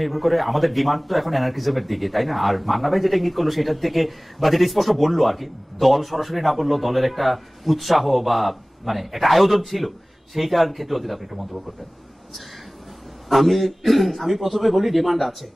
নির্ভর করে আমাদের ডিমান্ড তো এখন অ্যানার্কিজমের দিকে, তাই না? আর মান্না ভাই যেটা ইঙ্গিত করলো সেটার থেকে, বা যেটা স্পষ্ট বললো আর কি, দল সরাসরি না বললো, দলের একটা উৎসাহ বা মানে একটা আয়োজন ছিল, সেইটার ক্ষেত্রে যদি আপনি একটু মন্তব্য করতেন। আমি প্রথমে বলি ডিমান্ড আছে,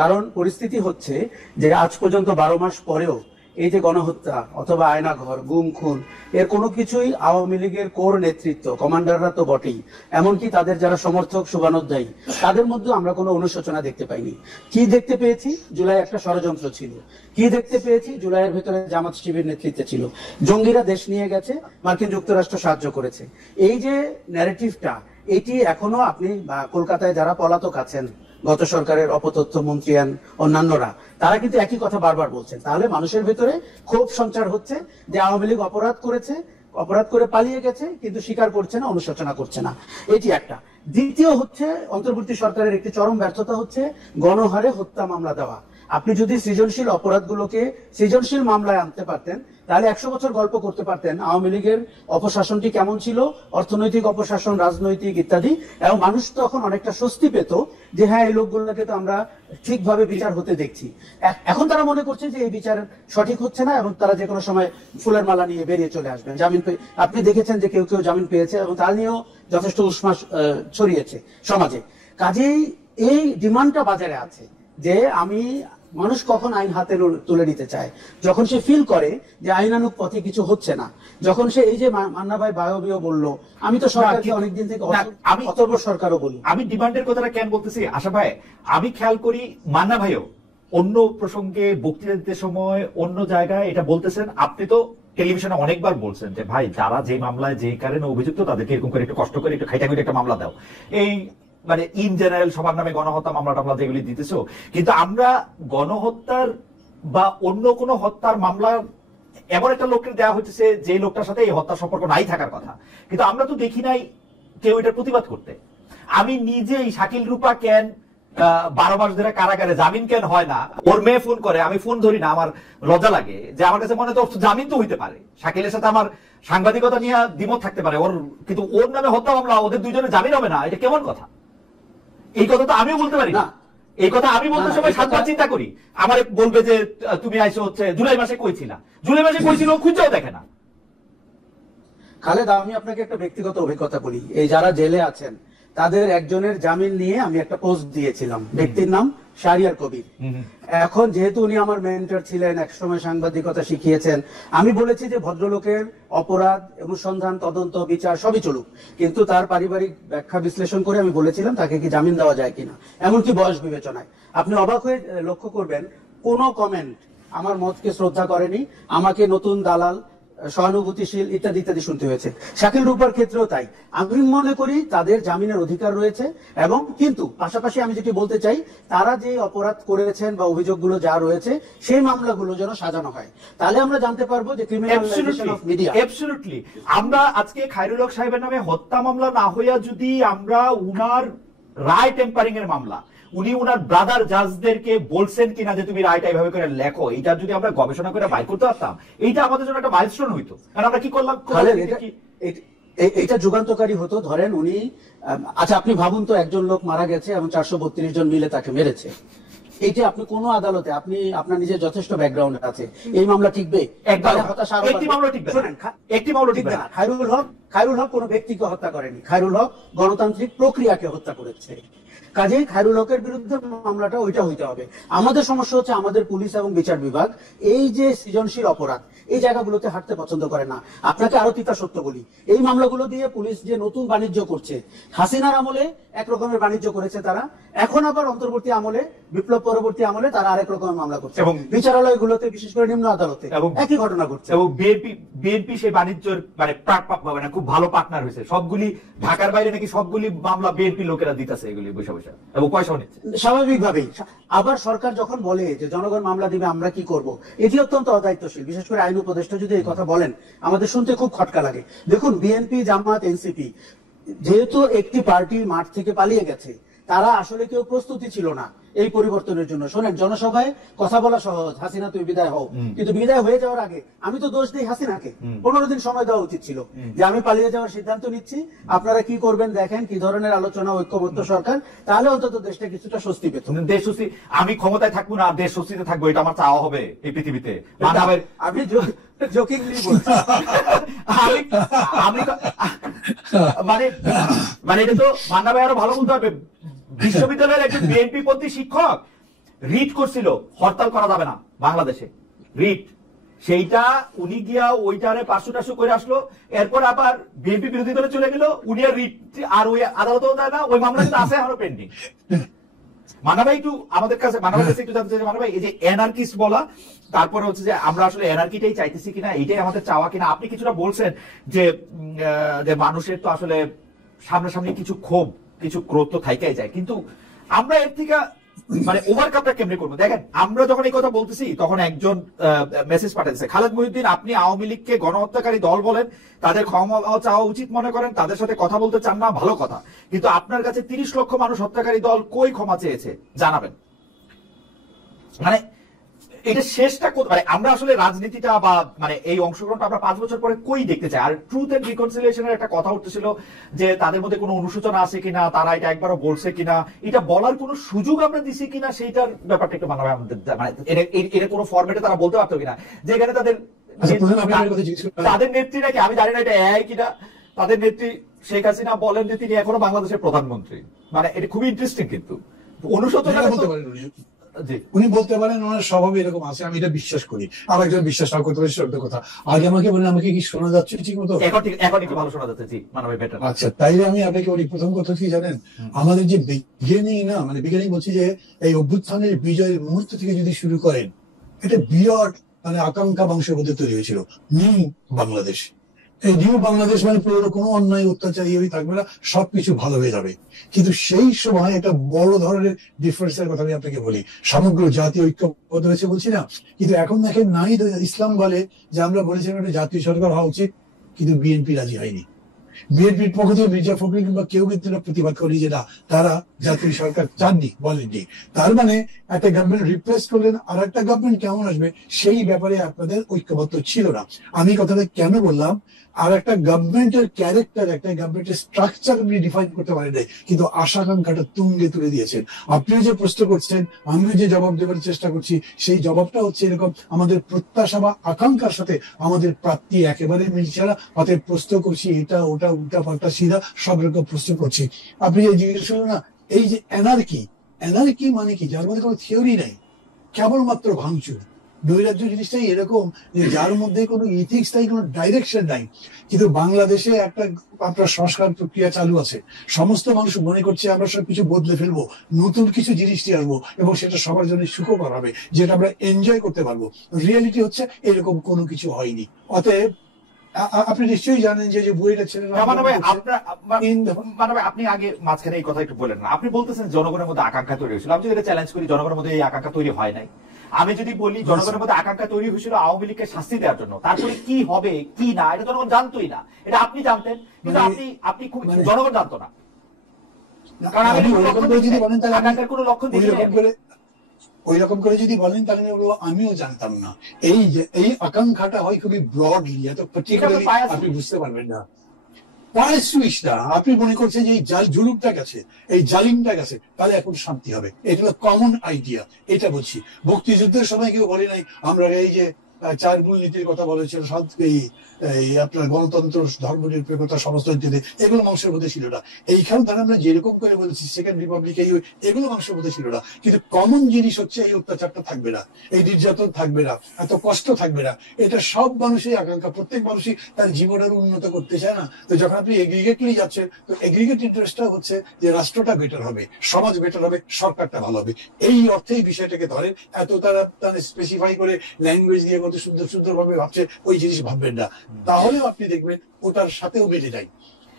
কারণ পরিস্থিতি হচ্ছে যে আজ পর্যন্ত 12 মাস পরেও এই যে গণহত্যা অথবা আয়নাঘর, গুম খুন, এর কোনো কিছুই আওয়ামী লীগের কোর নেতৃত্ব, কমান্ডাররা তো বটেই, এমনকি তাদের যারা সমর্থক শুভানুধ্যায়ী, তাদের মধ্যে আমরা কোনো অনুশোচনা দেখতে পাইনি। কি দেখতে পেয়েছি? জুলাই একটা ষড়যন্ত্র ছিল। কি দেখতে পেয়েছি? জুলাইয়ের ভেতরে জামাত শিবির নেতৃত্বে ছিল, জঙ্গিরা দেশ নিয়ে গেছে, মার্কিন যুক্তরাষ্ট্র সাহায্য করেছে। এই যে ন্যারেটিভটা, এটি এখনো আপনি কলকাতায় যারা পলাতক আছেন, গত সরকারের অপতথ্য মন্ত্রীয়ান অন্যান্যরা, তারা কিন্তু একই কথা বারবার বলছেন। তাহলে মানুষের ভেতরে ক্ষোভ সঞ্চার হচ্ছে যে আওয়ামী লীগ অপরাধ করেছে, অপরাধ করে পালিয়ে গেছে, কিন্তু স্বীকার করছে না, অনুশোচনা করছে না। এটি একটা। দ্বিতীয় হচ্ছে, অন্তর্বর্তী সরকারের একটি চরম ব্যর্থতা হচ্ছে গণহারে হত্যা মামলা দেওয়া। আপনি যদি সৃজনশীল অপরাধগুলোকে সৃজনশীল মামলায় আনতে পারতেন, তাহলে 100 বছর গল্প করতে পারতেন আওয়ামী লীগের অপশাসনটি কেমন ছিল, অর্থনৈতিক অপশাসন, রাজনৈতিক ইত্যাদি, এবং মানুষ তখন অনেকটা স্বস্তি পেত যে হ্যাঁ, এই লোকগুলোকে তো আমরা ঠিকভাবে বিচার হতে দেখছি। এখন তারা মনে করছে যে এই বিচার সঠিক হচ্ছে না, এবং তারা যে কোনো সময় ফুলের মালা নিয়ে বেরিয়ে চলে আসবেন। জামিন পেয়ে আপনি দেখেছেন যে কেউ কেউ জামিন পেয়েছে, এবং তা নিয়েও যথেষ্ট উষ্মাস ছড়িয়েছে সমাজে। কাজেই এই ডিমান্ডটা বাজারে আছে যে মানুষ কখন আইন হাতে তুলে নিতে চায়, যখন সে ফিল করে যে আইনানুগ পথে কিছু হচ্ছে না, যখন সে এই যে মান্না ভাই বায়বীয় বললো, আমি তো সরকারকে অনেকদিন থেকে অথর্ব সরকারও বলি। আমি ডিমান্ডের কথাটা কেন বলতেছি আশা ভাই, আমি খেয়াল করি মান্না ভাইও অন্য প্রসঙ্গে বক্তৃতা দিতে সময় অন্য জায়গায় এটা বলতেছেন। আপনি তো টেলিভিশনে অনেকবার বলছেন যে ভাই, যারা যে মামলায় যে কারণে অভিযুক্ত তাদেরকে এরকম করে একটু কষ্ট করে একটু খাইটা করে একটা মামলা দাও। এই মানে ইন জেনারেল সবার নামে গণহত্যা মামলা টামলা যেগুলি দিতেছো, কিন্তু আমরা গণহত্যার বা অন্য কোনো হত্যার মামলা এমন একটা লোককে দেওয়া হচ্ছে যে লোকটার সাথে এই হত্যার সম্পর্ক নাই থাকার কথা, কিন্তু আমরা তো দেখি নাই কেউ এটার প্রতিবাদ করতে। আমি নিজেই শাকিল রূপা কেন 12 মাস ধরে কারাগারে, জামিন কেন হয় না? ওর মেয়ে ফোন করে, আমি ফোন ধরি না, আমার লজ্জা লাগে যে আমার কাছে মনে তো জামিন তো হইতে পারে, শাকিলের সাথে আমার সাংবাদিকতা নিয়ে দ্বিমত থাকতে পারে ওর, কিন্তু ওর নামে হত্যা মামলা, ওদের দুইজনের জামিন হবে না, এটা কেমন কথা? এই কথা তো আমিও বলতে পারি না। এই কথা আমি বলতে সময় সাতবার চিন্তা করি। আমার বলবে যে তুমি আইসো হচ্ছে জুলাই মাসে কইছিলা, জুলাই মাসে কইছিল, খুঁজেও দেখে না। খালেদ, আমি আপনাকে একটা ব্যক্তিগত অভিজ্ঞতা বলি। এই যারা জেলে আছেন তাদের একজনের জামিন নিয়ে আমি একটা পোস্ট দিয়েছিলাম, ব্যক্তির নাম শাহরিয়ার কবির। এখন যেহেতু উনি আমার মেন্টর ছিলেন, একসময় সাংবাদিকতা শিখিয়েছেন, আমি বলেছি যে ভদ্রলোকের অপরাধ, অনুসন্ধান, তদন্ত, বিচার সবই চলুক, কিন্তু তার পারিবারিক ব্যাখ্যা বিশ্লেষণ করে আমি বলেছিলাম তাকে কি জামিন দেওয়া যায় কিনা, এমনকি বয়স বিবেচনায়। আপনি অবাক হয়ে লক্ষ্য করবেন, কোনো কমেন্ট আমার মতকে শ্রদ্ধা করেনি, আমাকে নতুন দালাল, সহানুভূতিশীল ইত্যাদি ইত্যাদি শুনতে হয়েছে। শাকিল রূপার ক্ষেত্রেও তাই। আমি মনে করি তাদের জামিনের অধিকার রয়েছে, এবং কিন্তু পাশাপাশি আমি যেটি বলতে চাই, তারা যে অপরাধ করেছেন বা অভিযোগগুলো যা রয়েছে সেই মামলাগুলো যেন সাজানো হয়, তাহলে আমরা জানতে পারবো যে ক্রিমিনালাইজেশন অফ মিডিয়া। অ্যাবসলিউটলি। আমরা আজকে খায়রুল হক সাহেবের নামে হত্যা মামলা না হইয়া যদি আমরা উনার রায় টেম্পারিং এর মামলা, উনি উনার ব্রাদার জাজদেরকে বলছেন কিনা যে তুমি রায়টা এইভাবে করে লেখো, এটা যদি আমরা গবেষণা করে বাইর করতে পারতাম, এইটা আমাদের জন্য একটা মাইলস্টোন হইতো। কারণ আমরা কি করলাম, এটা যুগান্তকারী হতো। ধরেন উনি, আচ্ছা আপনি ভাবুন তো, একজন লোক মারা গেছে এবং 432 জন মিলে তাকে মেরেছে। এইটা আপনি কোন আদালতে, আপনি আপনার নিজের যথেষ্ট ব্যাকগ্রাউন্ড আছে, এই মামলা টিকবে? একটি মামলা টিকবে না। খায়রুল হক কোন ব্যক্তিকে হত্যা করেনি, খায়রুল হক গণতান্ত্রিক প্রক্রিয়াকে হত্যা করেছে। কাজেই খায়রুল হকের বিরুদ্ধে মামলাটা ওইটা হইতে হবে। আমাদের সমস্যা হচ্ছে আমাদের পুলিশ এবং বিচার বিভাগ এই যে সৃজনশীল অপরাধ, এই জায়গাগুলোতে হাঁটতে পছন্দ করে না। আপনাকে আরো তিতা সত্য বলি, এই মামলাগুলো দিয়ে পুলিশ যে নতুন বাণিজ্য করছে, হাসিনার আমলে এক রকমের বাণিজ্য করেছে তারা, এখন আবার অন্তর্বর্তী আমলে, বিপ্লব পরবর্তী আমলে তারা আরেক রকমের মামলা করছে, এবং বিচারালয়গুলোতে, বিশেষ করে নিম্ন আদালতে একই ঘটনা ঘটছে। এবং বিএনপি সেই বাণিজ্যের মানে খুব ভালো পার্টনার হয়েছে। সবগুলি ঢাকার বাইরে নাকি সবগুলি মামলা বিএনপি লোকেরা দিতেছে এগুলি বসে বসে, এবং পয়সাও নিচ্ছে স্বাভাবিকভাবেই। আবার সরকার যখন বলে যে জনগণ মামলা দিবে, আমরা কি করব, এটি অত্যন্ত অদায়িত্বশীল। বিশেষ করে আইন উপদেষ্টা যদি এই কথা বলেন, আমাদের শুনতে খুব খটকা লাগে। দেখুন, বিএনপি, জামাত, এনসিপি যেহেতু একটি পার্টি মাঠ থেকে পালিয়ে গেছে, তারা আসলে কেউ প্রস্তুতি ছিল না এই পরিবর্তনের জন্য। শোনেন, জনসভায় কথা বলা সহজ, হাসিনা তুমি বিদায় হও, কিন্তু বিদায় হয়ে যাওয়ার আগে আমি তো দোষ দিই হাসিনাকে। 15 দিন সময় দেওয়া উচিত ছিল যে আমি পালিয়ে যাওয়ার সিদ্ধান্ত নিচ্ছি, আপনারা কি করবেন দেখেন, কি ধরনের আলোচনা, ঐক্যবদ্ধ সরকার, তাহলে অন্তত দেশটা কিছুটা স্বস্তি পেত। দেশ স্বস্তি, আমি ক্ষমতায় থাকবো না, দেশ স্বস্তিতে থাকবো, এটা আমার চাওয়া হবে এই পৃথিবীতে। আমি জোকিংলি বলছি। আমি মানে মানে এটা তো মান্না ভাই আরো ভালো বলতে হবে। বিশ্ববিদ্যালয়ের একজন বিএনপি পন্থী শিক্ষক রিট করছিল হরতাল করা যাবে না বাংলাদেশে, রিট, সেইটা উনি গিয়া ওইটারে 500-500 করে আসলো, এরপর আবার বিএনপি বিরোধী দলে চলে গেল, উনি আর রিট আর ওই আদালতেও যায় না, ওই মামলা কিন্তু আছে এখনো পেন্ডিং। মান্না ভাই একটু আমাদের কাছে, মান্না ভাই কাছে একটু জানতে চাই, মান্না ভাই এই যে এনার্কিস্ট বলা, তারপরে হচ্ছে যে আমরা আসলে এনার্কিটাই চাইতেছি কিনা, এইটাই আমাদের চাওয়া কিনা। আপনি কিছুটা বলছেন যে মানুষের তো আসলে সামনাসামনি কিছু ক্ষোভ, কিছু ক্রোধ তো থাইকাই যায়, কিন্তু আমরা এর থেকে মানে ওভারকামটা কেমনে করবো? দেখেন, আমরা যখন এই কথা বলতেছি তখন একজন মেসেজ পাঠাচ্ছে, খালেদ মহিউদ্দিন, আপনি আওয়ামী লীগকে গণহত্যাকারী দল বলেন, তাদের ক্ষমা চাওয়া উচিত মনে করেন, তাদের সাথে কথা বলতে চান না, ভালো কথা, কিন্তু আপনার কাছে 30 লক্ষ মানুষ হত্যাকারী দল কই ক্ষমা চেয়েছে জানাবেন। মানে এটা শেষটা মানে আমরা আসলে রাজনীতিটা বা মানে এই অংশগ্রহণটা আমরা 5 বছর পরে কই দেখতে চাই? আর ট্রুথ এন্ড রিকনসিলিয়েশনের একটা কথা উঠতেছিল যে তাদের মধ্যে কোনো অনুশোচনা আছে কিনা, তারা এটা একবারও বলছে কিনা, এটা বলার কোনো সুযোগ আমরা দিছি কিনা, সেইটার ব্যাপারটা একটু মানবে আমাদের, মানে এটা কোনো ফরম্যাটে তারা বলতে পারতো কিনা, যেখানে তাদের নেত্রী নাকি, আমি জানি না এটা এআই কিনা, তাদের নেত্রী শেখ হাসিনা বলেন যে তিনি এখনো বাংলাদেশের প্রধানমন্ত্রী। মানে এটা খুবই ইন্টারেস্টিং, কিন্তু অনুশোচনা উনি বলতে পারেন, ওনার স্বভাবে এরকম আছে, আমি এটা বিশ্বাস করি। আর একজন বিশ্বাস না করতে পারে, সত্য কথা। আগে আমাকে বলেন, আমাকে কি শোনা যাচ্ছে ঠিক মতো? এখন একটু ভালো শোনা যাচ্ছে, জি মানবে বেটার। আচ্ছা, তাইলে আমি আপনাকে বলি, প্রথম কথা কি জানেন, আমাদের যে বিজ্ঞানী না, মানে বিজ্ঞানী বলছি যে এই অভ্যুত্থানের বিজয়ের মুহূর্ত থেকে যদি শুরু করেন, এটা বিরাট মানে আকাঙ্ক্ষা বংশের মধ্যে তৈরি হয়েছিল, নিউ বাংলাদেশ। এই নিউ বাংলাদেশ মানে পুরো কোনো অন্যায় অত্যাচার ইয়ে থাকবে না, সবকিছু ভালো হয়ে যাবে। কিন্তু সেই সময় একটা বড় ধরনের ডিফারেন্সের কথা আমি আপনাকে বলি, সমগ্র জাতীয় ঐক্যবদ্ধ হয়েছে বলছি না, কিন্তু এখন দেখেন নাই, ইসলাম বলে যে আমরা বলেছিলাম একটা জাতীয় সরকার হওয়া উচিত, কিন্তু বিএনপি রাজি হয়নি। বিএনপির পক্ষ থেকে মির্জা ফখরুল কিংবা কেউ কিন্তু প্রতিবাদ করেনি যে না, তারা জাতীয় সরকার চাননি, বলেননি। তার মানে একটা গভর্নমেন্ট রিপ্লেস করলেন, আর একটা গভর্নমেন্ট কেমন আসবে সেই ব্যাপারে আপনাদের ঐক্যবদ্ধ ছিল না। আমি কথাটা কেন বললাম, আর একটা গভর্নমেন্টের ক্যারেক্টার, একটা গভর্নমেন্টের স্ট্রাকচার আপনি ডিফাইন করতে পারেন নাই, কিন্তু আশাকাঙ্ক্ষাটা তুঙ্গে তুলে দিয়েছেন। আপনিও যে প্রশ্ন করছেন, আমিও যে জবাব দেবার চেষ্টা করছি, সেই জবাবটা হচ্ছে এরকম, আমাদের প্রত্যাশা বা আকাঙ্ক্ষার সাথে আমাদের প্রাপ্তি একেবারে মিলছে না, অতএব প্রশ্ন করছি এটা ওটা উল্টা পাল্টা সিধা সব রকম প্রশ্ন করছি। আপনি যে জিজ্ঞেস করলেন না, এই যে এনার্কি, এনার্কি মানে কি? যার মধ্যে কোনো থিওরি নাই, কেবলমাত্র ভাঙচুর। নৈরাজ্য জিনিসটাই এরকম যে যার মধ্যে কোনো ইথিক্স নাই, কোনো ডাইরেকশন নাই। কিন্তু বাংলাদেশে একটা আপনার সংস্কার প্রক্রিয়া চালু আছে, সমস্ত মানুষ মনে করছে আমরা সবকিছু বদলে ফেলবো, নতুন কিছু জিনিস নিয়ে আসবো এবং সেটা সবার জন্য সুখকর হবে, যেটা আমরা এনজয় করতে পারবো। রিয়েলিটি হচ্ছে এরকম কোনো কিছু হয়নি। অতএব আপনি নিশ্চয়ই জানেন যে বইটা ছিলেন, আপনি আগে মাঝখানে এই কথা একটু বলেন না, আপনি বলতেছেন জনগণের মধ্যে আকাঙ্ক্ষা তৈরি হয়েছিল। আমি যদি এটা চ্যালেঞ্জ করি, জনগণের মধ্যে এই আকাঙ্ক্ষা তৈরি হয় নাই। আমি যদি বলি জনগণের মধ্যে আকাঙ্ক্ষা তৈরি হয়েছিল আওয়ামী লীগকে শাস্তি দেওয়ার জন্য, তারপরে কি হবে কি না এটা জনগণ জানতোই না, এটা আপনি জানতেন, কিন্তু আপনি খুব জনগণ জানতো না, কারণ আমি আকাঙ্ক্ষার কোনো লক্ষণ দিই। ওই রকম করে যদি বলেন তাহলে আমিও জানতাম না। এই যে এই আকাঙ্ক্ষাটা হয় খুবই ব্রড এরিয়া, তো পার্টিকুলারলি আপনি বুঝতে পারবেন না। আপনি মনে করছেন যে এই জুলুমটা গেছে, এই জালিমটা গেছে, তাহলে এখন শান্তি হবে, এটা হলো কমন আইডিয়া। এটা বলছি, মুক্তিযুদ্ধের সময় কেউ বলে নাই আমরা এই যে 4 মূলনীতির কথা বলেছিল, এই আপনার গণতন্ত্র, ধর্মনিরপেক্ষতা, সমাজতন্ত্র, এগুলো মানুষের মধ্যে ছিল না। এইখানে তারা আমরা যেরকম করে বলেছি সেকেন্ড রিপাবলিক, এগুলো মানুষের মধ্যে ছিল না। কিন্তু কমন জিনিস হচ্ছে এই অত্যাচারটা থাকবে না, এই নির্যাতন থাকবে না, এত কষ্ট থাকবে না। এটা সব মানুষই আকাঙ্ক্ষা, প্রত্যেক মানুষই তার জীবনের উন্নত করতে চায় না। তো যখন আপনি এগ্রিগেটলি যাচ্ছেন, তো এগ্রিগেট ইন্টারেস্টটা হচ্ছে যে রাষ্ট্রটা বেটার হবে, সমাজ বেটার হবে, সরকারটা ভালো হবে। এই অর্থেই বিষয়টাকে ধরেন। এত তারা স্পেসিফাই করে ল্যাঙ্গুয়েজ দিয়ে কত সুন্দর সুন্দর ভাবে ভাবছে, ওই জিনিস ভাববেন না, তাহলেও আপনি দেখবেন ওটার সাথেও মিলে যায়।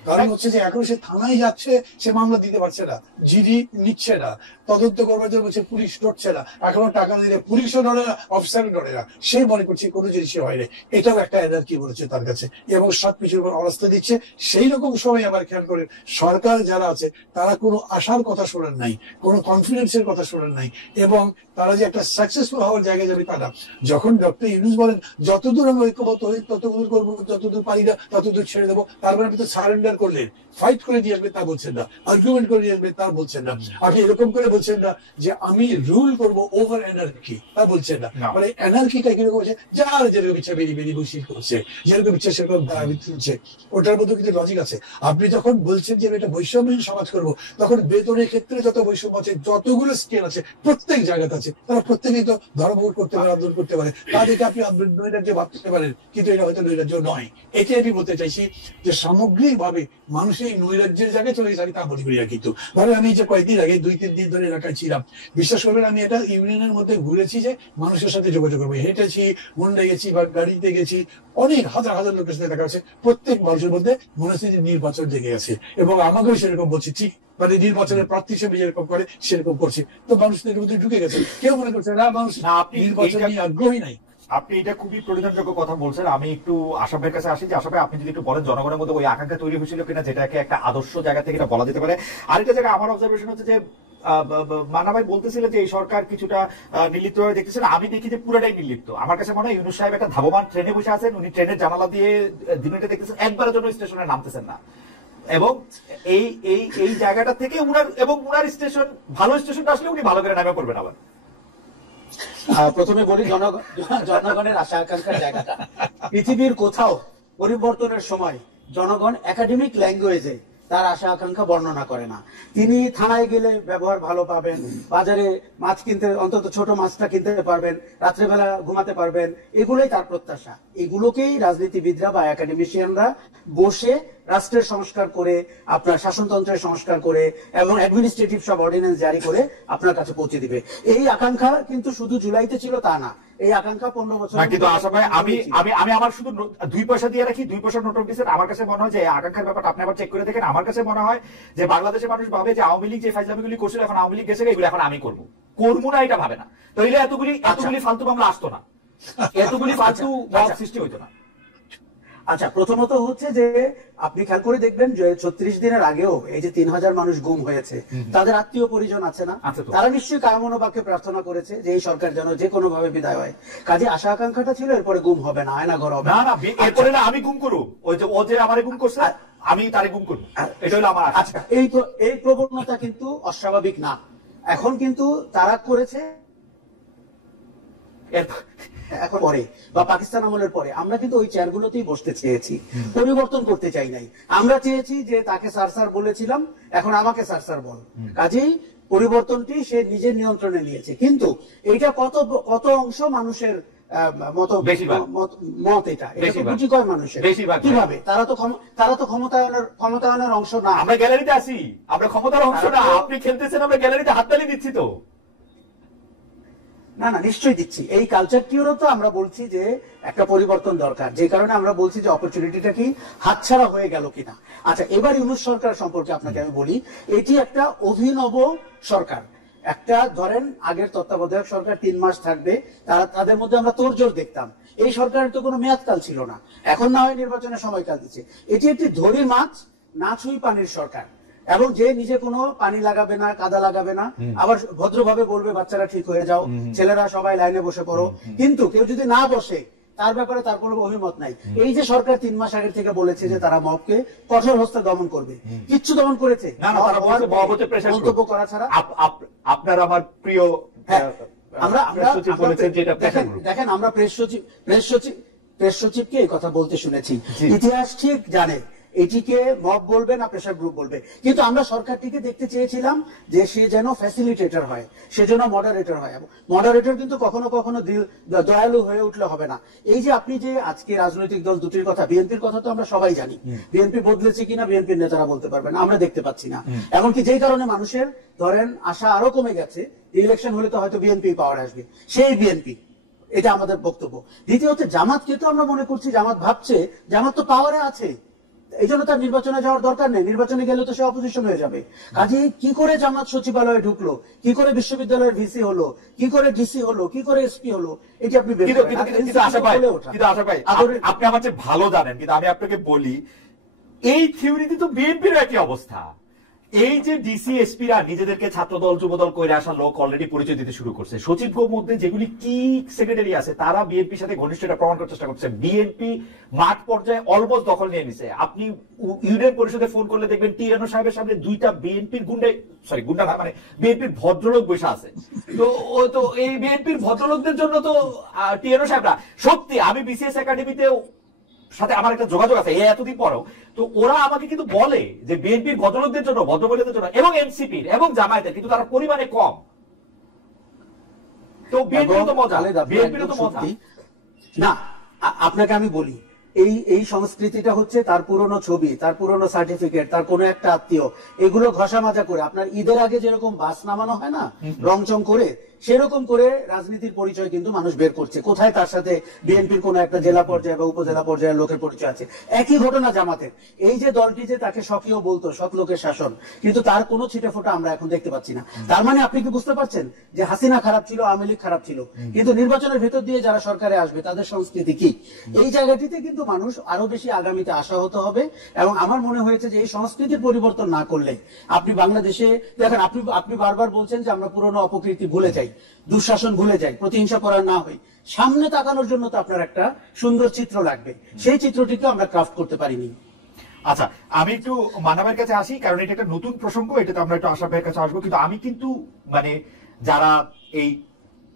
কারণ হচ্ছে যে এখন সে থানায় যাচ্ছে, সে মামলা দিতে পারছে না, জিডি নিচ্ছে না, তদন্ত করবার জন্য বলছে পুলিশ ডরছে না, এখনো টাকা দিলে পুলিশও ডরে না, অফিসারও ডরে না, সে মনে করছে কোনো জিনিসই হয় না। এটাও একটা এনার্জি বলেছে তার কাছে, এবং সবকিছুর উপর অবস্থা দিচ্ছে। সেই রকম সময় আবার খেয়াল করেন, সরকার যারা আছে তারা কোনো আশার কথা শোনেন নাই, কোনো কনফিডেন্সের কথা শোনেন নাই, এবং তারা যে একটা সাকসেসফুল হওয়ার জায়গায় যাবে তা না। যখন ডক্টর ইউনূস বলেন যতদূর আমরা ঐক্যবদ্ধ হই ততদূর করবো, যতদূর পারি না ততদূর ছেড়ে দেবো, তারপরে আপনি তো সারেন্ডার করলেন, ফাইট করে দিয়ে আসবে তা বলছেন না, আর্গুমেন্ট করে দিয়ে আসবে তা বলছেন না, আপনি এরকম করে বলছেন না যে আমি রুল করবো ওভার এনার্কি, তা বলছেন না। মানে এনার্কিটা কিরকম হচ্ছে, যার যেরকম ইচ্ছা বেরিয়ে বেরিয়ে বসির করছে, যেরকম ইচ্ছা সেরকম দাবি তুলছে, ওটার মধ্যে কিন্তু লজিক আছে। আপনি যখন বলছেন যে এটা বৈষম্যহীন সমাজ করবো, তখন বেতনের ক্ষেত্রে যত বৈষম্য আছে, যতগুলো স্কেল আছে, প্রত্যেক জায়গাতে আছে, তারা প্রত্যেকেই তো ধর্মঘট করতে পারে, আন্দোলন করতে পারে, তাদেরকে আপনি নৈরাজ্য ভাবতে পারেন, কিন্তু এটা হয়তো নৈরাজ্য নয়। এটাই আমি বলতে চাইছি যে সামগ্রিক ভাবে মানুষ এই নৈরাজ্যের জায়গায় চলে গেছে, আমি তা মনে করি না। কিন্তু ধরে আমি যে কয়েকদিন আগে 2-3 দিন ধরে এলাকায় ছিলাম, বিশ্বাস করবেন আমি এটা ইউনিয়নের মধ্যে ঘুরেছি, যে মানুষের সাথে যোগাযোগ করবো, হেঁটেছি, মুন্ডে গেছি বা গাড়িতে গেছি, অনেক হাজার হাজার লোকের সাথে দেখা আছে, প্রত্যেক মানুষের মধ্যে মনে হচ্ছে যে নির্বাচন জেগে আছে, এবং আমাকেও সেরকম বলছে, ঠিক মানে নির্বাচনের প্রার্থী হিসেবে যেরকম করে সেরকম করছে। তো মানুষদের মধ্যে ঢুকে গেছে, কেউ মনে করছে না মানুষ নির্বাচন নিয়ে আগ্রহী নাই। আপনি এটা খুবই পরিধানযোগ্য কথা বলছেন। আমি একটু আশা ভাইয়ের কাছে আসি, যে আশা ভাই আপনি যদি একটু বলেন জনগণের মধ্যে ওই আকাঙ্ক্ষা তৈরি হয়েছিল কিনা, যেটাকে একটা আদর্শ জায়গা থেকে এটা বলা যেতে পারে। আরেকটা জায়গা আমার অবজারভেশন হচ্ছে যে মান্না ভাই বলতেছিলেন যে এই সরকার কিছুটা নির্লিপ্ত ভাবে দেখতেছেন, আমি দেখি যে পুরোটাই নির্লিপ্ত। আমার কাছে মনে হয় ইউনূস সাহেব একটা ধাবমান ট্রেনে বসে আছেন, উনি ট্রেনের জানালা দিয়ে দিনটা দেখতেছেন, একবারের জন্য স্টেশনে নামতেছেন না, এবং এই এই এই জায়গাটা থেকে উনার স্টেশন ভালো স্টেশনটা আসলে উনি ভালো করে নামে পড়বেন। আবার প্রথমে বলি জনগণের আশা আকাঙ্ক্ষার জায়গাটা, পৃথিবীর কোথাও পরিবর্তনের সময় জনগণ একাডেমিক ল্যাঙ্গুয়েজে তার আশা আকাঙ্ক্ষা বর্ণনা করে না। তিনি থানায় গেলে ব্যবহার ভালো পাবেন, বাজারে মাছ কিনতে অন্তত ছোট মাছটা কিনতে পারবেন, রাত্রেবেলা ঘুমাতে পারবেন, এগুলোই তার প্রত্যাশা। এগুলোকেই রাজনীতিবিদরা বা একাডেমিশিয়ানরা বসে রাষ্ট্রের সংস্কার করে, আপনার শাসনতন্ত্রের সংস্কার করে এবং অ্যাডমিনিস্ট্রেটিভ সব অর্ডিন্যান্স জারি করে আপনার কাছে পৌঁছে দিবে। এই আকাঙ্ক্ষা কিন্তু শুধু জুলাইতে ছিল তা না, এই আকাঙ্ক্ষা 15 বছর। কিন্তু আশা ভাই আমি আমার শুধু 2 পয়সা দিয়ে রাখি, 2 পয়সা নোট অফ দিচ্ছেন। আমার কাছে মনে হয় যে এই আকাঙ্ক্ষার ব্যাপারটা আপনি আবার চেক করে দেখেন। আমার কাছে মনে হয় যে বাংলাদেশের মানুষ ভাবে যে আওয়ামী লীগ যে ফাইজলামিগুলি করছিল, এখন আওয়ামী লীগ গেছে, এগুলো এখন আমি করবো না, এটা ভাবে না। তাহলে এতগুলি ফালতু মামলা আসতো না, এতগুলি ফালতু সৃষ্টি হইতো না। আচ্ছা, প্রথমত হচ্ছে যে আপনি খেয়াল করে দেখবেন যে 36 দিনের আগেও এই যে 3000 মানুষ গুম হয়েছে, তাদের আত্মীয় পরিজন আছে না? তারা নিশ্চয়ই কায়মনোবাক্যে প্রার্থনা করেছে যে এই সরকার যেন যে কোনো ভাবে বিদায় হয়। কাজে আশা আকাঙ্ক্ষাটা ছিল এরপরে গুম হবে না, আয়নাঘর হবে না, এরপরে না আমি গুম করব, ও যে আমারে গুম করছে আমি তারে গুম করব, এটা হলো আমার। আচ্ছা, এই প্রবণতা কিন্তু অস্বাভাবিক না। এখন কিন্তু তারা করেছে এখন পরে বা পাকিস্তান আমলের পরে আমরা কিন্তু ওই চেয়ারগুলোতেই বসতে চেয়েছি, পরিবর্তন করতে চাই নাই। আমরা চেয়েছি যে তাকে স্যার বলেছিলাম, এখন আমাকে স্যার বল। কাজেই পরিবর্তনটি সে নিজের নিয়ন্ত্রণে নিয়েছে, কিন্তু এইটা কত অংশ মানুষের মত, এটা গুটি কয় মানুষের কিভাবে? তারা তো ক্ষমতায়নের অংশ না। আমরা গ্যালারিতে আছি, আমরা ক্ষমতার অংশ না। আপনি খেলতেছেন, আমরা গ্যালারিতে হাততালি দিচ্ছি তো। না, নিশ্চয়ই দিচ্ছি। এই কালচারটিরও তো আমরা বলছি যে একটা পরিবর্তন দরকার, যে কারণে আমরা বলছি যে অপরচুনিটিটা কি হাতছাড়া হয়ে গেল কিনা। আচ্ছা, এবার ইউনূস সরকার সম্পর্কে আপনাকে আমি বলি, এটি একটা অভিনব সরকার। একটা ধরেন আগের তত্ত্বাবধায়ক সরকার 3 মাস থাকবে, তাদের মধ্যে আমরা তোড়জোড় দেখতাম। এই সরকারের তো কোনো মেয়াদকাল ছিল না, এখন না হয় নির্বাচনের সময়কাল দিচ্ছে। এটি একটি ধরি মাছ না ছুঁই পানির সরকার, এবং যে নিজে কোনো পানি লাগাবে না, কাদা লাগাবে না, আবার ভদ্রভাবে বলবে বাচ্চারা ঠিক হয়ে যাও, ছেলেরা সবাই লাইনে বসে পড়ো, কিন্তু কেউ যদি না বসে তার ব্যাপারে তার কোনো অভিমত নাই। এই যে সরকার 3 মাস আগে থেকে বলেছে যে তারা মবকে কঠোর হস্তে দমন করবে, কিচ্ছু দমন করেছে মন্তব্য করা ছাড়া। আপনার আমার প্রিয় দেখেন, আমরা প্রেস সচিবকে এই কথা বলতে শুনেছি। ইতিহাস ঠিক জানে এটিকে মব বলবে না প্রেসার গ্রুপ বলবে, কিন্তু আমরা সরকারটিকে দেখতে চেয়েছিলাম যে সে যেন ফ্যাসিলিটেটর হয়, সে যেন মডারেটর হয়। মডারেটর কিন্তু কখনো কখনো দয়ালু হয়ে উঠলে হবে না। এই যে আপনি যে আজকে রাজনৈতিক দল দুটির কথা, বিএনপির কথা তো আমরা সবাই জানি, বিএনপি বদলেছে কিনা বিএনপির নেতারা বলতে পারবেন, আমরা দেখতে পাচ্ছি না। এমনকি যেই কারণে মানুষের ধরেন আশা আরো কমে গেছে, ইলেকশন হলে তো হয়তো বিএনপি পাওয়ার আসবে, সেই বিএনপি, এটা আমাদের বক্তব্য। দ্বিতীয়ত জামাতকে তো আমরা মনে করছি, জামাত ভাবছে জামাত তো পাওয়ারে আছে, এই জন্য তার নির্বাচনে যাওয়ার দরকার নেই, নির্বাচনে গেলে তো সে অপোজিশন হয়ে যাবে। কাজে কি করে জামাত সচিবালয়ে ঢুকলো, কি করে বিশ্ববিদ্যালয়ের ভিসি হলো, কি করে ডিসি হলো, কি করে এসপি হলো, এটি আপনি বের করেন। কিন্তু আশা ভাই আপনি আমার চেয়ে ভালো জানেন, কিন্তু আমি আপনাকে বলি এই থিওরিতে তো বিএনপির একই অবস্থা। এই যে ডিসি এসপিরা নিজেদেরকে ছাত্রদল যুবদল করে আসা লোক অলরেডি পরিচয় দিতে শুরু করছে। সচিবদের মধ্যে যেগুলি কি সেক্রেটারি আছে তারা বিএনপির সাথে ঘনিষ্ঠতা প্রমাণ করার চেষ্টা করছে। বিএনপি মাঠ পর্যায়ে অলমোস্ট দখল নিয়ে নিছে। আপনি ইউনিয়ন পরিষদে ফোন করলে দেখবেন টিএনও সাহেবের সামনে দুইটা বিএনপির গুন্ডা না মানে বিএনপির ভদ্রলোক বসে আছে। তো এই বিএনপির ভদ্রলোকদের জন্য তো টিএনও সাহেবরা সত্যি, আমি বিসিএস একাডেমিতেও সাথে আমার একটা যোগাযোগ আছে এতদিন পরেও, তো ওরা আমাকে কিন্তু বলে যে বিএনপির ভদ্রলোকদের জন্য, ভদ্রমহিলাদের জন্য এবং এনসিপির এবং জামায়াতের কিন্তু তারা পরিমাণে কম। তো বিএনপির তো মজা, বিএনপির তো মজা না। আপনাকে আমি বলি, এই সংস্কৃতিটা হচ্ছে তার পুরনো ছবি, তার পুরনো সার্টিফিকেট, তার কোনো একটা আত্মীয়, এগুলো ঘষা মাজা করে আপনার ঈদের আগে যেরকম বাস নামানো হয় না রংচং করে, সেরকম করে রাজনীতির পরিচয় কিন্তু মানুষ বের করছে। কোথায় তার সাথে বিএনপির কোন একটা জেলা পর্যায়ে বা উপজেলা পর্যায়ের লোকের পরিচয় আছে। একই ঘটনা জামাতের। এই যে দলটি যে তাকে স্বকীয় বলতো, সৎ লোকের শাসন, কিন্তু তার কোনো ছিটে ফোঁটা আমরা এখন দেখতে পাচ্ছি না। তার মানে আপনি কি বুঝতে পারছেন যে হাসিনা খারাপ ছিল, আওয়ামী লীগ খারাপ ছিল, কিন্তু নির্বাচনের ভেতর দিয়ে যারা সরকারে আসবে তাদের সংস্কৃতি কি? এই জায়গাটিতে কিন্তু মানুষ আরো বেশি আগামীতে আশাহত হবে। এবং আমার মনে হয়েছে যে এই সংস্কৃতির পরিবর্তন না করলে আপনি বাংলাদেশে দেখেন, আপনি বারবার বলছেন যে আমরা পুরনো অপকীর্তি ভুলে যাই, দুঃশাসন ভুলে যাই, প্রতিহিংসা করা না হই। সামনে তাকানোর জন্য তো আপনার একটা সুন্দর চিত্র লাগবে, সেই চিত্রটিকে আমরা ক্রাফট করতে পারিনি। আচ্ছা, আমি একটু মানবের কাছে আসি, কারণ এটা একটা নতুন প্রসঙ্গ, এটাতে আমরা একটু আশা ভাইয়ের কাছে আসবো। কিন্তু আমি কিন্তু মানে যারা এই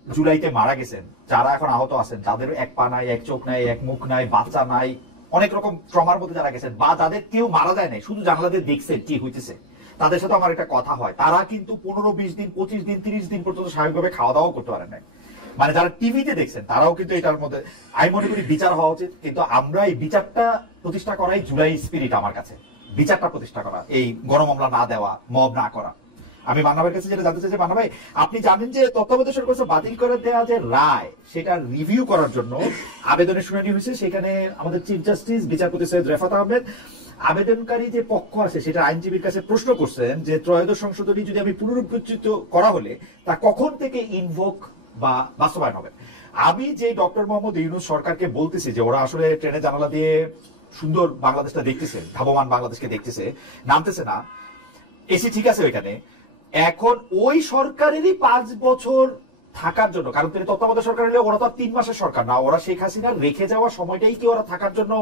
জুলাইতে মারা গেছেন, যারা এখন আহত আছেন, যাদের এক পা নাই, এক চোখ নাই, এক মুখ নাই, বাচ্চা নাই, অনেক রকম ট্রমার মধ্যে যারা গেছেন, বা যাদের কেউ মারা যায় নাই, শুধু জানালাদের দেখছেন কি হইতেছে, তাদের সাথে আমার একটা কথা হয়, তারা কিন্তু 15-20 দিন, 25 দিন, 30 দিন পর্যন্ত স্বাভাবিকভাবে খাওয়া দাওয়া করতে পারেন নাই। মানে যারা টিভিতে দেখছেন তারাও কিন্তু এটার মধ্যে, আমি মনে করি বিচার হওয়া উচিত। কিন্তু আমরা এই বিচারটা প্রতিষ্ঠা করাই জুলাই স্পিরিট আমার কাছে, বিচারটা প্রতিষ্ঠা করা, এই গণমামলা না দেওয়া, মব না করা। আমি মান্নাবের কাছে যেটা জানতে চাই যে, মান্না ভাই আপনি জানেন যে তত্ত্বাবধায়ক সরকার বাতিল করে দেওয়া যে রায়, সেটা রিভিউ করার জন্য আবেদনের শুনানি হয়েছে। সেখানে আমাদের চিফ জাস্টিস বিচারপতি সৈয়দ রেফাত আহমেদ আবেদনকারী যে পক্ষ আছে সেটা আইনজীবীর কাছে প্রশ্ন করছেন যে ত্রয়োদশ সংশোধনী যদি আমি পুনরুজ্জীবিত করা হলে তা কখন থেকে ইনভোক বা বাস্তবায়ন হবে। আমি যে ডক্টর মোহাম্মদ ইউনূস সরকারকে বলতেছি যে ওরা আসলে ট্রেনের জানালা দিয়ে সুন্দর বাংলাদেশটা দেখতেছে, ধাবমান বাংলাদেশকে দেখতেছে, নামতেছে না, এসি ঠিক আছে ওইখানে। এখন ওই সরকারেরই 5 বছর থাকার জন্য, কারণ তিনি তত্ত্বাবধায়ক সরকার হলে ওরা তো 3 মাসের সরকার না, ওরা শেখ হাসিনার রেখে যাওয়া সময়টাই কি ওরা থাকার জন্য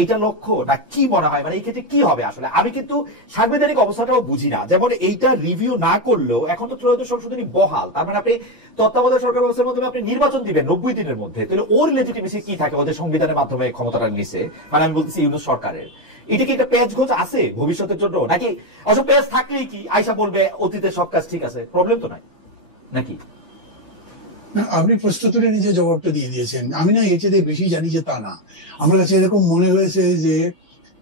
এইটা লক্ষ্য না? কি মনে হয় মানে এই ক্ষেত্রে কি হবে আসলে? আমি কিন্তু সাংবিধানিক অবস্থাটাও বুঝি না। যেমন এইটা রিভিউ না করলেও এখন তো ত্রয়োদশ সংশোধনী বহাল, তার মানে আপনি তত্ত্বাবধায়ক সরকার ব্যবস্থার মাধ্যমে আপনি নির্বাচন দিবেন 90 দিনের মধ্যে, তাহলে ওর লেজিটিমেসি কি থাকে ওদের সংবিধানের মাধ্যমে ক্ষমতাটা নিছে? মানে আমি বলতেছি ইউনূস সরকারের এটা কি একটা পেঁচ ঘোষ আছে ভবিষ্যতের জন্য, নাকি অসব পেঁচ থাকলেই কি আইসা বলবে অতীতের সব কাজ ঠিক আছে, প্রবলেম তো নাই নাকি? আপনি প্রশ্ন তুলে নিজে জবাবটা দিয়ে দিয়েছেন। আমি না এর চেয়ে বেশি জানি যে তা না। আমার কাছে এরকম মনে হয়েছে যে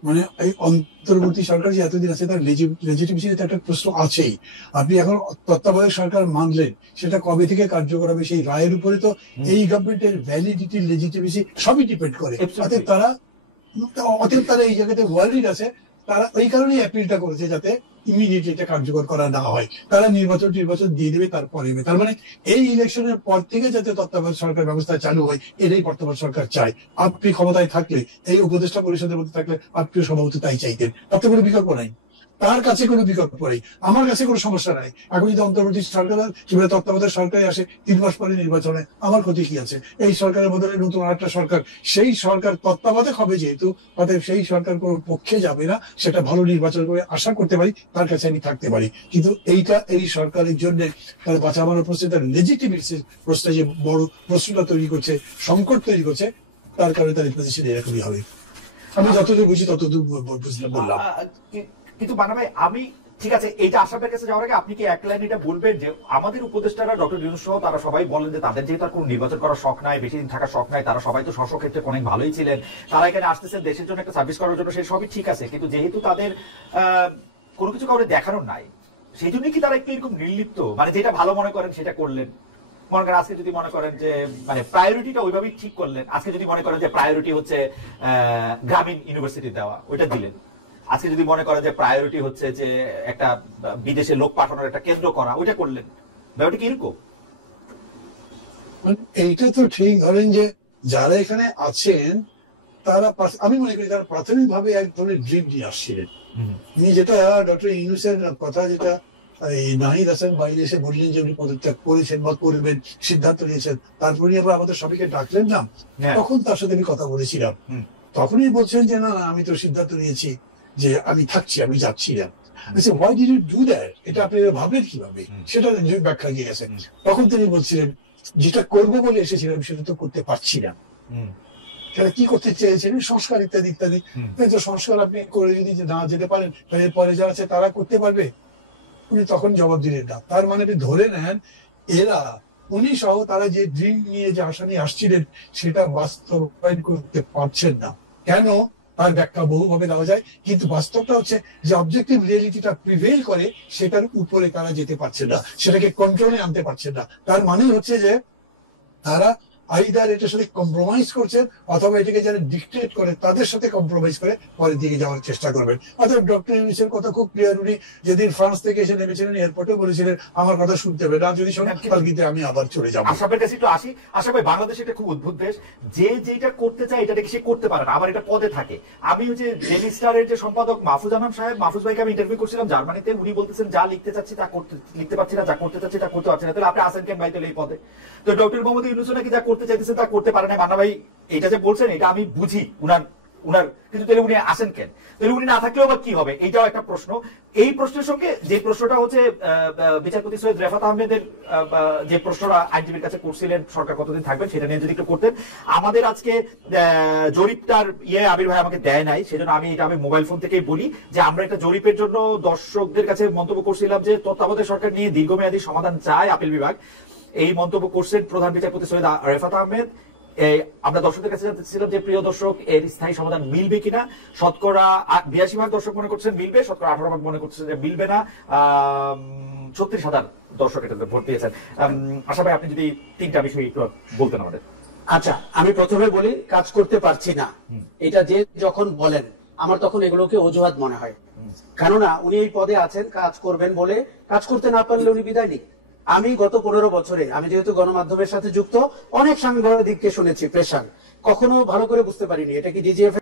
মানে এই অন্তর্বর্তী সরকার যে এতদিন আছে তার লেজিটিমেসিতে একটা প্রশ্ন আছেই। আপনি এখন তত্ত্বাবধায়ক সরকার মানলেন, সেটা কবে থেকে কার্যকর হবে সেই রায়ের উপরে তো এই গভর্নমেন্টের ভ্যালিডিটি, লেজিটিমেসি সবই ডিপেন্ড করে। অতএব তারা এই জায়গাতে ওয়ার্ল্ড আছে, তারা ওই কারণেই অ্যাপিলটা করেছে যাতে ইমিডিয়েটলি এটা কার্যকর করা না হয়। তারা নির্বাচন দিয়ে দেবে তারপরে। তার মানে এই ইলেকশনের পর থেকে যাতে তত্ত্বাবধায়ক সরকার ব্যবস্থা চালু হয়, এটাই বর্তমান সরকার চায়। আপনি ক্ষমতায় থাকলে, এই উপদেষ্টা পরিষদের মধ্যে থাকলে আপনিও সভাপতি তাই চাইতেন, তাতে কোনো বিকল্প নাই। তার কাছে কোনো বিকল্প নেই, আমার কাছে কোনো সমস্যা নাই। এখন যদি অন্তর্বর্তী সরকার কিংবা তত্ত্বাবধায়ক সরকারে আসে 3 মাস পরে নির্বাচনে, আমার ক্ষতি কি আছে? এই সরকারের বদলে নতুন আরেকটা সরকার, সেই সরকার তত্ত্বাবধায়ক হবে যেহেতু, অতএব সেই সরকার কোনো পক্ষে যাবে না, সেটা ভালো নির্বাচন করে আশা করতে পারি, তার কাছে আমি থাকতে পারি। কিন্তু এই সরকারের জন্য তার বাঁচাবার প্রশ্নে, তার লেজিটিমেসির প্রশ্নে যে বড় প্রশ্নটা তৈরি করছে, সংকট তৈরি করছে, তার কারণে তার পজিশন এরকমই হবে। আমি যতদূর বুঝি ততদূর বললাম। কিন্তু মানা ভাই, আমি ঠিক আছে এটা আশাপের কাছে যাওয়ার আগে আপনি কি এক লাইন এটা বলবেন যে আমাদের উপদেষ্টারা ডক্টর ইউনূস সহ তারা সবাই বলেন যে তাদের যেহেতু আর কোনো নির্বাচন করার শখ নাই, বেশি দিন থাকার শখ নাই, তারা সবাই তো স্ব ক্ষেত্রে অনেক ভালোই ছিলেন, তারা এখানে আসতেছেন দেশের জন্য একটা সার্ভিস করার জন্য, সেই সবই ঠিক আছে, কিন্তু যেহেতু তাদের কোনো কিছু কাউকে দেখানোর নাই, সেই জন্যই কি তারা একটু এরকম নির্লিপ্ত, মানে যেটা ভালো মনে করেন সেটা করলেন? মনে করেন আজকে যদি মনে করেন যে মানে প্রায়োরিটিটা ওইভাবেই ঠিক করলেন, আজকে যদি মনে করেন যে প্রায়োরিটি হচ্ছে গ্রামীণ ইউনিভার্সিটি দেওয়া, ওইটা দিলেন। আজকে যদি মনে করেন যে প্রায়োরিটি হচ্ছে যে একটা বিদেশে লোক পাঠানোর একটা কেন্দ্র করা, ওইটা করলেন, ব্যাপারটা কিরকম? এইটা তো ঠিক, ধরেন যে যারা এখানে আছেন তারা আমি মনে করি তারা প্রাথমিকভাবে এক ধরনের ড্রিম নিয়ে আসছিলেন। উনি যেটা ডক্টর ইউনূসের কথা যেটা এই নাহিদ হাসান বাইরে এসে বললেন যে উনি পদত্যাগ করেছেন বা করবেন, সিদ্ধান্ত নিয়েছেন, তারপরে আবার আমাদের সবাইকে ডাকলেন না, তখন তার সাথে আমি কথা বলেছিলাম। তখনই বলছেন যে না আমি তো সিদ্ধান্ত নিয়েছি যে আমি থাকছি, আমি যাচ্ছি না। Why did you do that, এটা আপনি ভাবলেন কিভাবে, সেটা ব্যাখ্যা দিয়েছেন। তখন তিনি বলছিলেন যেটা করবো বলে এসেছিলাম সেটা তো করতে পারছি না। সেটা কি করতে চেয়েছিলেন? সংস্কার ইত্যাদি ইত্যাদি। তো সংস্কার আপনি করে যদি না যেতে পারেন তাহলে পরে যারা আছে তারা করতে পারবে। উনি তখন জবাব দিলেন না। তার মানে আপনি ধরে নেন এরা, উনি সহ তারা যে ড্রিম নিয়ে যে আশা নিয়ে আসছিলেন সেটা বাস্তবায়ন করতে পারছেন না। কেন? তার ব্যাখ্যা বহুভাবে দেওয়া যায়, কিন্তু বাস্তবটা হচ্ছে যে অবজেক্টিভ রিয়েলিটিটা প্রিভেইল করে সেটার উপরে তারা যেতে পারছে না, সেটাকে কন্ট্রোলে আনতে পারছে না। তার মানে হচ্ছে যে তারা আইদার এটার সাথে কম্প্রোমাইজ করছেন অথবা এটাকে যারা ডিক্টেট করে তাদের সাথে কম্প্রোমাইজ করে পরের দিকে যাওয়ার চেষ্টা করবেন। অথবা ডক্টর ইউনূসের কথা খুব ক্লিয়ার, উনি যেদিন ফ্রান্স থেকে এসে নেমেছিলেন এয়ারপোর্টে বলেছিলেন আমার কথা শুনতে হবে না, যদি শোনেন কালকে আমি আবার চলে যাবো। আশরাফের কাছে একটু আসি। আশরাফ ভাই, বাংলাদেশ এটা খুব অদ্ভুত দেশ, যে যেটা করতে চায় এটা সে করতে পারে না, আবার এটা পদে থাকে। আমি ওই যে ডেইলি স্টারের যে সম্পাদক মাহফুজ আনাম সাহেব, মাহফুজ ভাইকে আমি ইন্টারভিউ করছিলাম জার্মানিতে, উনি বলতেছেন যা লিখতে চাচ্ছি তা লিখতে পারছি না, যা করতে চাচ্ছি তা করতে পারছি না। তাহলে আপনি আসেন কেন ভাই তাহলে এই পদে? তো ডক্টর মোহাম্মদ ইউনূস নাকি যা করতে চাইতেছে তা করতে পারে না। মান্না ভাই এটা যে বলছেন এটা আমি বুঝি উনার, কিন্তু তাহলে উনি আসেন কেন? তাহলে উনি না থাকলেও বা কি হবে? এইটাও একটা প্রশ্ন। এই প্রশ্নের সঙ্গে যে প্রশ্নটা হচ্ছে বিচারপতি সৈয়দ রেফাত আহমেদের যে প্রশ্নটা আইনজীবীর কাছে করছিলেন সরকার কতদিন থাকবেন সেটা নিয়ে যদি একটু করতেন। আমাদের আজকে জরিপটার আবির ভাই আমাকে দেয় নাই, সেজন্য আমি মোবাইল ফোন থেকেই বলি যে আমরা একটা জরিপের জন্য দর্শকদের কাছে মন্তব্য করছিলাম যে তত্ত্বাবধায়ক সরকার নিয়ে দীর্ঘমেয়াদী সমাধান চায় আপিল বিভাগ। এই মন্তব্য করছেন প্রধান বিচারপতি সৈয়দ রেফাত আহমেদ। আমরা দর্শকদের কাছে জানতে চাচ্ছিলাম যে প্রিয় দর্শক, এর স্থায়ী সমাধান মিলবে কিনা। শতকরা 82% দর্শক মনে করছেন মিলবে, শতকরা 18% মনে করছেন যে মিলবে না। 36,000 দর্শক এটাতে ভোট দিয়েছেন। আশা ভাই, আপনি যদি তিনটা বিষয় একটু বলতেন আমাদের। আচ্ছা, আমি প্রথমে বলি কাজ করতে পারছি না, এটা যে যখন বলেন আমার তখন এগুলোকে অজুহাত মনে হয়। কেননা উনি এই পদে আছেন কাজ করবেন বলে, কাজ করতে না পারলে উনি বিদায় নিক। আমি গত 15 বছরে, আমি যেহেতু গণমাধ্যমের সাথে যুক্ত, অনেক সাংবাদিককে শুনেছি প্রেশার, কখনো ভালো করে বুঝতে পারিনি এটা কি ডিজিএফ